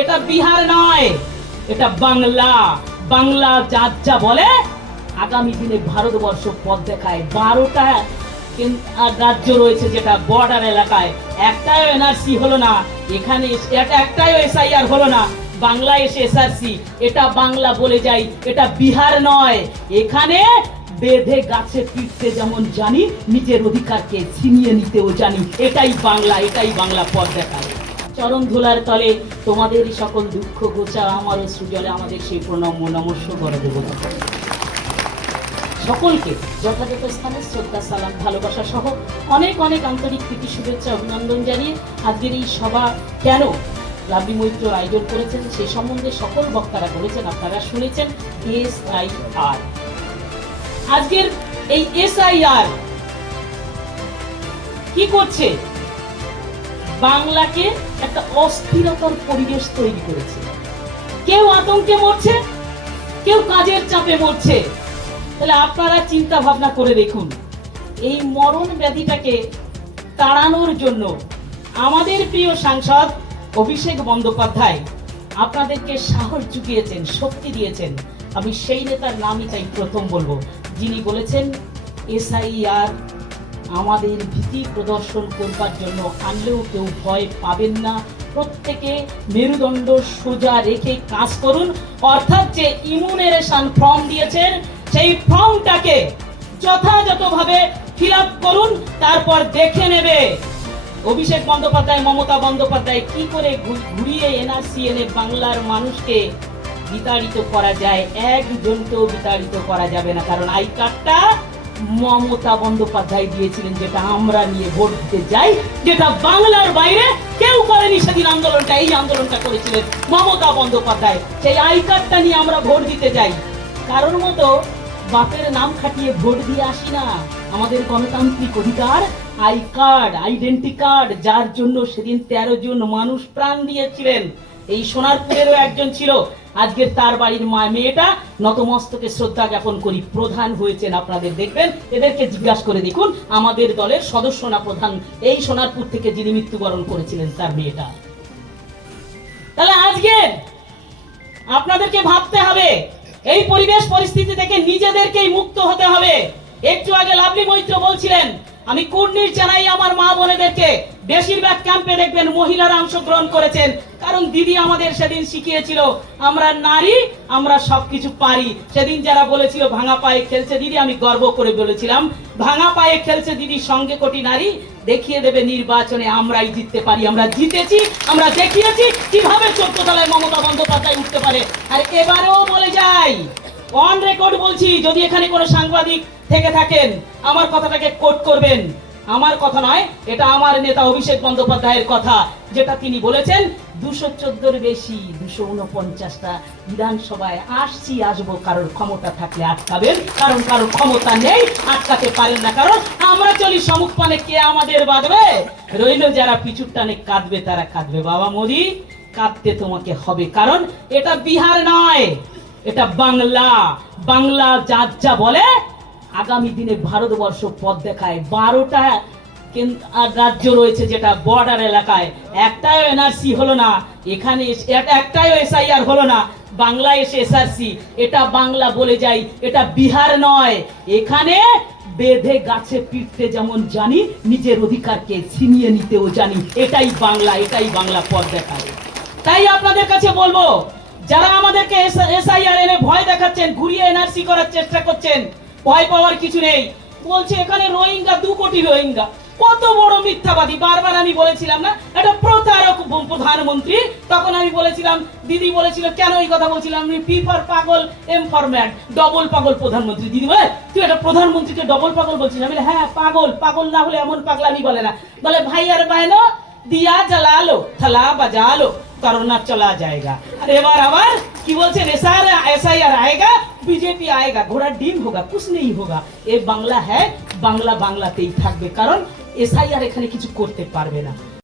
এটা বিহার নয়, এটা বাংলা। বাংলা যার যা বলে, আগামী দিনে ভারতবর্ষ পথ দেখায়। বারোটা রাজ্য রয়েছে যেটা বর্ডার এলাকায়। একটাও এনআরসি হলো না। এখানে এটা একটাও এসআইআর হলো না। বাংলা এসে এসআরসি। এটা বাংলা বলে যাই, এটা বিহার নয়। এখানে বেঁধে গাছে পিটতে যেমন জানি, নিজের অধিকারকে ছিনিয়ে নিতেও জানি। এটাই বাংলা এটাই বাংলা পথ দেখায়। চরণ ধুলার তলে তোমাদের সকল দুঃখ গোচা আমারও সুজলে আমাদের সেই প্রণম্য নমস্য করে দেব সকলকে যথাযথ স্থানে শ্রদ্ধা, সালাম, ভালোবাসা সহ অনেক অনেক আন্তরিক প্রীতি, শুভেচ্ছা, অভিনন্দন জানিয়ে আজকের এই সভা কেন লাভলি মৈত্র আয়োজন করেছেন সে সম্বন্ধে সকল বক্তারা বলেছেন, আপনারা শুনেছেন এস আই আর। আজকের এই এস আই আর কি করছে? বাংলাকে একটা অস্থিরতার পরিবেশ তৈরি করেছে। কেউ আতঙ্কে মরছে, কেউ কাজের চাপে মরছে। তাহলে আপনারা চিন্তা ভাবনা করে দেখুন, এই মরণ ব্যাধিটাকে তাড়ানোর জন্য আমাদের প্রিয় সাংসদ অভিষেক বন্দ্যোপাধ্যায় আপনাদেরকে সাহস জুগিয়েছেন, শক্তি দিয়েছেন। আমি সেই নেতার নামই তাই প্রথম বলব। যিনি বলেছেন, এসআইআর আমাদের ভীতি প্রদর্শন করবার জন্য আনলেও কেউ ভয় পাবেন না। প্রত্যেকে মেরুদণ্ড সোজা রেখে কাজ করুন। অর্থাৎ যে ইমিউনারেশন ফর্ম দিয়েছেন, সেই ফর্মটাকে যথাযথভাবে ফিল আপ করুন, তারপর দেখে নেবে। অভিষেক বন্দ্যোপাধ্যায়, মমতা বন্দ্যোপাধ্যায় কি করে ঘুরিয়ে এনআরসি এনে বাংলার মানুষকে বিতাড়িত করা যায়? একজনকেও বিতাড়িত করা যাবে না, কারণ আই কার্ডটা মমতা বন্দ্যোপাধ্যায় দিয়েছিলেন যেটা আমরা নিয়ে ভোট দিতে যাই, যেটা বাংলার বাইরে কেউ করেনি, সেদিন আন্দোলনটা, এই আন্দোলনটা করেছিলেন মমতা বন্দ্যোপাধ্যায়। সেই আই কার্ডটা নিয়ে আমরা ভোট দিতে যাই। কারোর মতো বাপের নাম খাটিয়ে ভোট দিয়ে আসি না। আমাদের গণতান্ত্রিক অধিকার, আই কার্ড, আইডেন্টি কার্ড, যার জন্য সেদিন তেরো জন মানুষ প্রাণ দিয়েছিলেন। এই সোনারপুরেরও একজন ছিল আজকের তার বাড়ির মা, মেয়েটা নতমস্তকে শ্রদ্ধা জ্ঞাপন করি। প্রধান হয়েছেন আপনাদের দেখবেন। এদেরকে জিজ্ঞাসা করে দেখুন, আমাদের দলের সদস্য না প্রধান। এই সোনারপুর থেকে যিনি মৃত্যুবরণ করেছিলেন, তার মেয়েটা। তাহলে আজকে আপনাদেরকে ভাবতে হবে, এই পরিবেশ পরিস্থিতি থেকে নিজেদেরকেই মুক্ত হতে হবে। একটু আগে লাভলি মৈত্র বলছিলেন আমি কুর্নিশ জানাই আমার মা বোনেদেরকে। বেশিরভাগ ক্যাম্পে দেখবেন মহিলারা অংশগ্রহণ করেছেন। কারণ দিদি আমাদের সেদিন শিখিয়েছিল, আমরা নারী, আমরা সবকিছু পারি। সেদিন যারা বলেছিল, ভাঙা পায়ে খেলছে দিদি, আমি গর্ব করে বলেছিলাম, ভাঙা পায়ে খেলছে দিদি, সঙ্গে কোটি নারী, দেখিয়ে দেবে নির্বাচনে আমরাই জিততে পারি। আমরা জিতেছি, আমরা দেখিয়েছি, কীভাবে চোদ্দ তলায় মমতা বন্দ্যোপাধ্যায় উঠতে পারে? আর এবারেও বলে যাই অন রেকর্ড বলছি, যদি এখানে কোনো সাংবাদিক থেকে থাকেন, আমার কথাটাকে কোট করবেন। আমার কথা নয়, এটা আমার নেতা অভিষেক বন্দ্যোপাধ্যায়ের কথা, যেটা তিনি বলেছেন, দুশো চোদ্দোর বেশি, দুশো উনপঞ্চাশটা বিধানসভায় আসছি, আসব, কারোর ক্ষমতা থাকলে আটকাবেন, কারণ কারোর ক্ষমতা নেই, আটকাতে পারেন না কারণ আমরা চলি সমুখ পানে, কে আমাদের বাঁধবে? রইল যারা পিছুর টানে কাঁদবে, তারা কাঁদবে। বাবা মোদি, কাঁদতে তোমাকে হবে কারণ এটা বিহার নয়, এটা বাংলা। বাংলা যার যা বলে আগামী দিনে ভারতবর্ষ পথ দেখায়। বারোটা রাজ্য রয়েছে যেটা বর্ডার এলাকায়। একটাও এনআরসি হলো না। এখানে একটাও এসআইআর হলো না। বাংলা এসে এসআরসি এটা বাংলা বলে যাই এটা বিহার নয়। এখানে বেঁধে গাছে পিটতে যেমন জানি, নিজের অধিকারকে ছিনিয়ে নিতেও জানি। এটাই বাংলা এটাই বাংলা পথ দেখায়। তাই আপনাদের কাছে বলব, যারা আমাদেরকে এসআইআর এনে ভয় দেখাচ্ছেন, ঘুরিয়ে এনআরসি করার চেষ্টা করছেন ভয় পাওয়ার কিছু নেই। বলছে, এখানে রোহিঙ্গা, দু কোটি রোহিঙ্গা। কত বড় মিথ্যাবাদী। বারবার আমি বলেছিলাম না, একটা প্রতারক প্রধানমন্ত্রী। তখন আমি বলেছিলাম, দিদি বলেছিল, কেন এই কথা বলছিলাম? পি ফর পাগল এম ফরম্যাট ডবল পাগল প্রধানমন্ত্রী। দিদি ভাই তুই একটা প্রধানমন্ত্রীকে ডবল পাগল বলছিস? আমি হ্যাঁ পাগল পাগল না হলে এমন পাগলামি বলে না। বলে, ভাই আর দিয়া জ্বালালো, থালা বাজালো। করোনা চলা যায়গা। আর এবার আবার কি বলছেন এসআর এসআইআর আয়েগা বিজেপি আয়েগা ঘোড়া ডিম হোগা, কুছ নেই হোগা। এ বাংলা হ্যাঁ বাংলা বাংলাতেই থাকবে। কারণ এসআইআর এখানে কিছু করতে পারবে না।